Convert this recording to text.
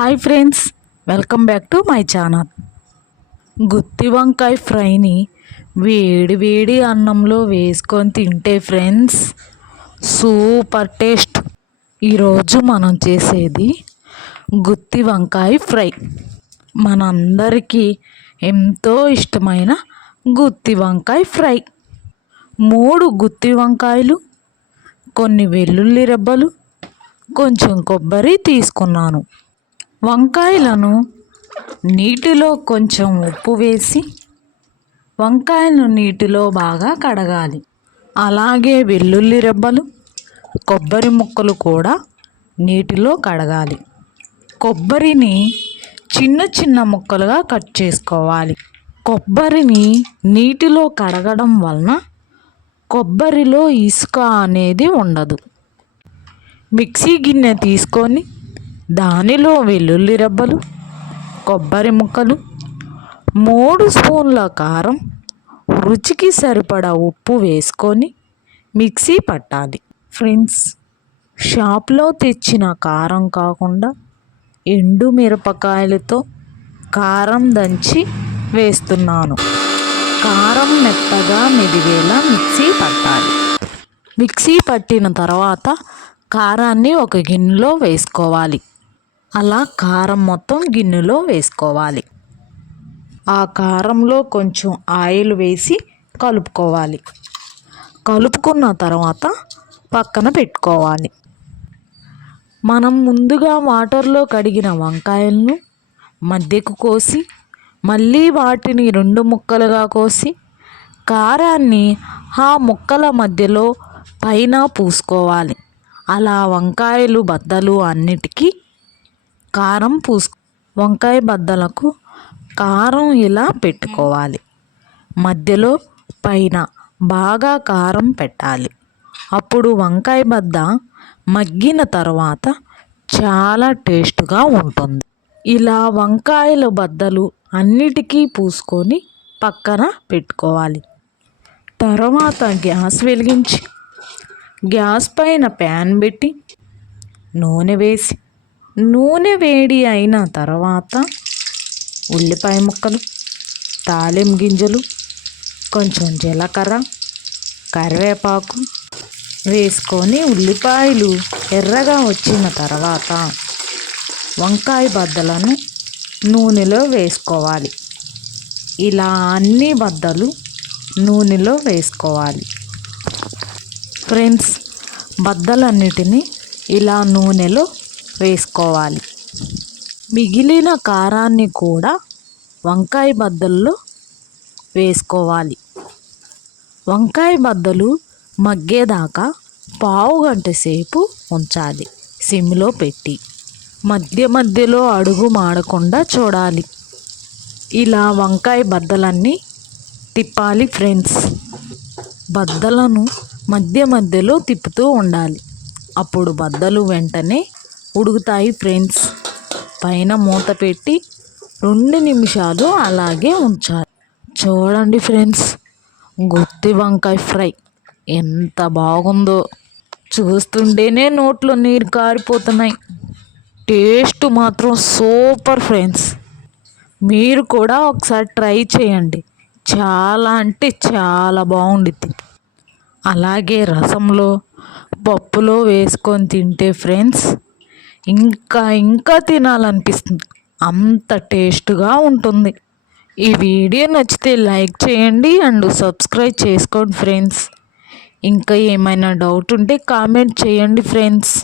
Hi friends, welcome back to my channel. గుత్తి వంకాయ ఫ్రైని వేడి వేడి అన్నంలో వేసుకొని తింటే ఫ్రెండ్స్ సూపర్ టేస్ట్. ఈరోజు మనం చేసేది గుత్తి వంకాయ ఫ్రై. మనందరికీ ఎంతో ఇష్టమైన గుత్తి వంకాయ ఫ్రై. 3 గుత్తి వంకాయలు, కొన్ని వెల్లుల్లి రెబ్బలు, కొంచెం కొబ్బరి తీసుకున్నాను. వంకాయలను నీటిలో కొంచెం ఉప్పు వేసి వంకాయలను నీటిలో బాగా కడగాలి. అలాగే వెల్లుల్లి రెబ్బలు, కొబ్బరి ముక్కలు కూడా నీటిలో కడగాలి. కొబ్బరిని చిన్న చిన్న ముక్కలుగా కట్ చేసుకోవాలి. కొబ్బరిని నీటిలో కడగడం వలన కొబ్బరిలో ఇసుక అనేది ఉండదు. మిక్సీ గిన్నె తీసుకొని దానిలో వెల్లుల్లి రెబ్బలు, కొబ్బరి ముక్కలు, 3 స్పూన్ల కారం, రుచికి సరిపడా ఉప్పు వేసుకొని మిక్సీ పట్టాలి. ఫ్రెండ్స్, షాప్లో తెచ్చిన కారం కాకుండా ఎండు మిరపకాయలతో కారం దంచి వేస్తున్నాను. కారం మెత్తగా మెదిగేలా మిక్సీ పట్టాలి. మిక్సీ పట్టిన తర్వాత కారాన్ని ఒక గిన్నెలో వేసుకోవాలి. అలా కారం మొత్తం గిన్నెలో వేసుకోవాలి. ఆ కారంలో కొంచెం ఆయిల్ వేసి కలుపుకోవాలి. కలుపుకున్న తర్వాత పక్కన పెట్టుకోవాలి. మనం ముందుగా వాటర్లో కడిగిన వంకాయలను మధ్యకు కోసి మళ్ళీ వాటిని 2 ముక్కలుగా కోసి కారాన్ని ఆ ముక్కల మధ్యలో పైన పూసుకోవాలి. అలా వంకాయలు బద్దలు అన్నిటికీ కారం వంకాయ బద్దలకు కారం ఇలా పెట్టుకోవాలి. మధ్యలో పైన బాగా కారం పెట్టాలి. అప్పుడు వంకాయ బద్ద మగ్గిన తర్వాత చాలా టేస్ట్గా ఉంటుంది. ఇలా వంకాయల బద్దలు అన్నిటికీ పూసుకొని పక్కన పెట్టుకోవాలి. తర్వాత గ్యాస్ వెలిగించి గ్యాస్ పైన ప్యాన్ పెట్టి నూనె వేసి నూనె వేడి అయిన తర్వాత ఉల్లిపాయ ముక్కలు, తాలింపు గింజలు, కొంచెం జీలకర్ర, కరివేపాకు వేసుకొని ఉల్లిపాయలు ఎర్రగా వచ్చిన తర్వాత వంకాయ బద్దలను నూనెలో వేసుకోవాలి. ఇలా అన్ని బద్దలు నూనెలో వేసుకోవాలి. ఫ్రెండ్స్, బద్దలన్నిటినీ ఇలా నూనెలో వేసుకోవాలి. మిగిలిన కారాన్ని కూడా వంకాయ బద్దల్లో వేసుకోవాలి. వంకాయ బద్దలు మగ్గేదాకా పావు గంట సేపు ఉంచాలి సిమ్లో పెట్టి. మధ్య మధ్యలో అడుగు మాడకుండా చూడాలి. ఇలా వంకాయ బద్దలన్నీ తిప్పాలి. ఫ్రెండ్స్, బద్దలను మధ్య మధ్యలో తిప్పుతూ ఉండాలి. అప్పుడు బద్దలు వెంటనే ఉడుకుతాయి. ఫ్రెండ్స్, పైన మూత పెట్టి 2 నిమిషాలు అలాగే ఉంచాలి. చూడండి ఫ్రెండ్స్, గుత్తి వంకాయ ఫ్రై ఎంత బాగుందో. చూస్తుంటేనే నోట్లో నీరు కారిపోతున్నాయి. టేస్ట్ మాత్రం సూపర్ ఫ్రెండ్స్. మీరు కూడా ఒకసారి ట్రై చేయండి. చాలా అంటే చాలా బాగుండిద్ది. అలాగే రసంలో, పప్పులో వేసుకొని తింటే ఫ్రెండ్స్ ఇంకా తినాలనిపిస్తుంది. అంత టేస్ట్గా ఉంటుంది. ఈ వీడియో నచ్చితే లైక్ చేయండి అండ్ సబ్స్క్రైబ్ చేసుకోండి ఫ్రెండ్స్. ఇంకా ఏమైనా డౌట్ ఉంటే కామెంట్ చేయండి ఫ్రెండ్స్.